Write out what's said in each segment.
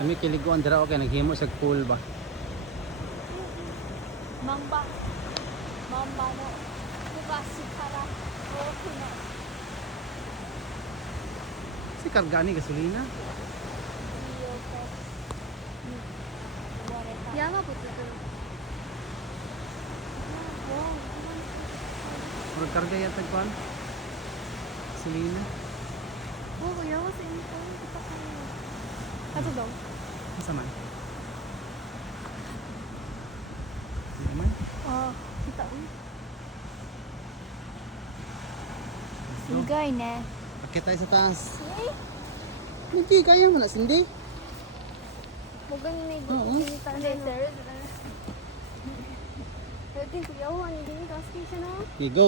Kami kiliguan dira okay naghimo sa pool ba. Mamba. Mamba no. Bukasi para. Okay na. Si karga ni gasolina. Yama po ito. Murag karga yata kwan. Gasolina. Oo, yawa sa inyo po. Kato daw. Asa man? Ano man? Oo, kita mo. Sigay na. Akit tayo sa taas. Eh, Hindi kaya mo na sindi. mugan ni Oo. Ginita na sir. Pwede ko yawan, hindi ni kasking siya no. Okay, go.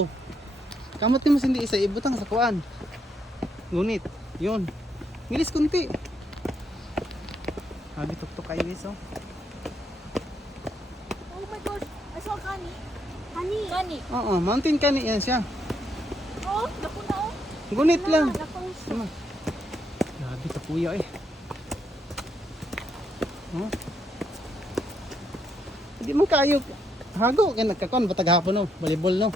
Kamot mo sindi isa ibutang sa kuan. Ngunit, yun. Bilis kunti. Habi tuktok kayo guys oh. Oh my gosh, I saw Kani. Kani. Oo, mountain kani yan siya. Oh, naku na oh. Ngunit lang. Naku. Tama. Grabe ka kuya eh. Oh. Hindi mo kayo hago kay nagkakon batag hapon no, volleyball no.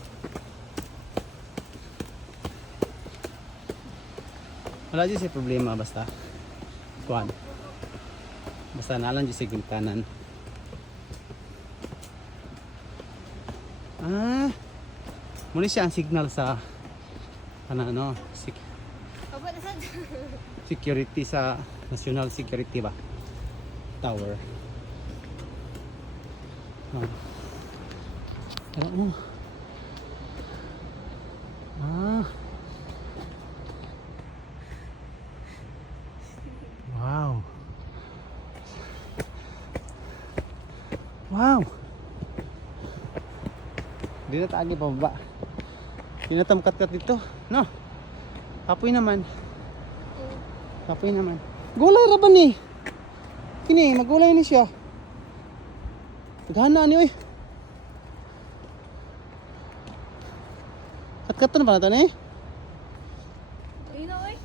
Wala di si problema basta kuan. Basta nalang di sa gintanan. Ah. Muna siya ang signal sa ano Aba na sad. security sa national security ba tower. Oh. Pero ah. Wow. Wow. Di na taagi pa baba. Pinatamkat-kat dito, no? Apoy naman. Apoy naman. Gulay ra ba ni? Kini, magulay ni siya. Gana ni oy. Kat-kat na ba nato ni? Ino oy.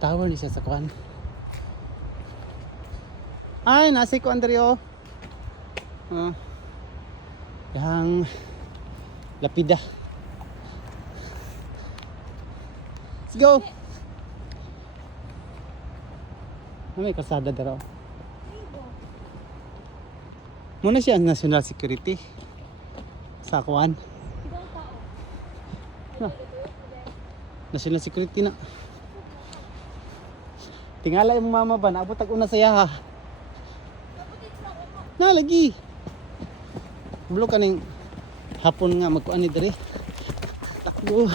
Tower ni siya sa kuan. Ay, nasi ko Andrea. Yang lapida. Let's go. May kalsada daraw. Muna siya ang national security sa kuan. Na. National security na. Tingala yung mama ba naabot ag una saya ha. Na lagi. Bulo kaning hapon nga magkuan ni diri. Takbo.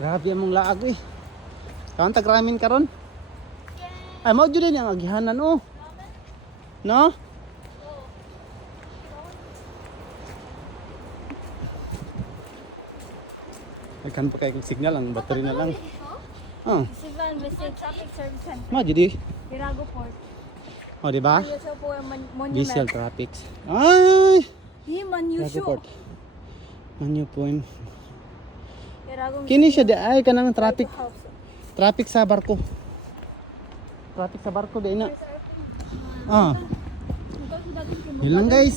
Grabe among laag eh. Kaon tag ramen karon? Ay mao jud din ang agihanan oh. No? Nagkan pa kay kong signal ang battery na lang. Oh, Sivan Visit Traffic Service Center. mao jud di. Virago Port. Oh, di ba? Ayun siya po yung Diesel monument. traffic. Ay! Manusyo. Port. Manyo point. Virago Kini siya di ay kanang traffic. House. Traffic sa barko. Traffic sa barko di na. Ah. Yun lang guys.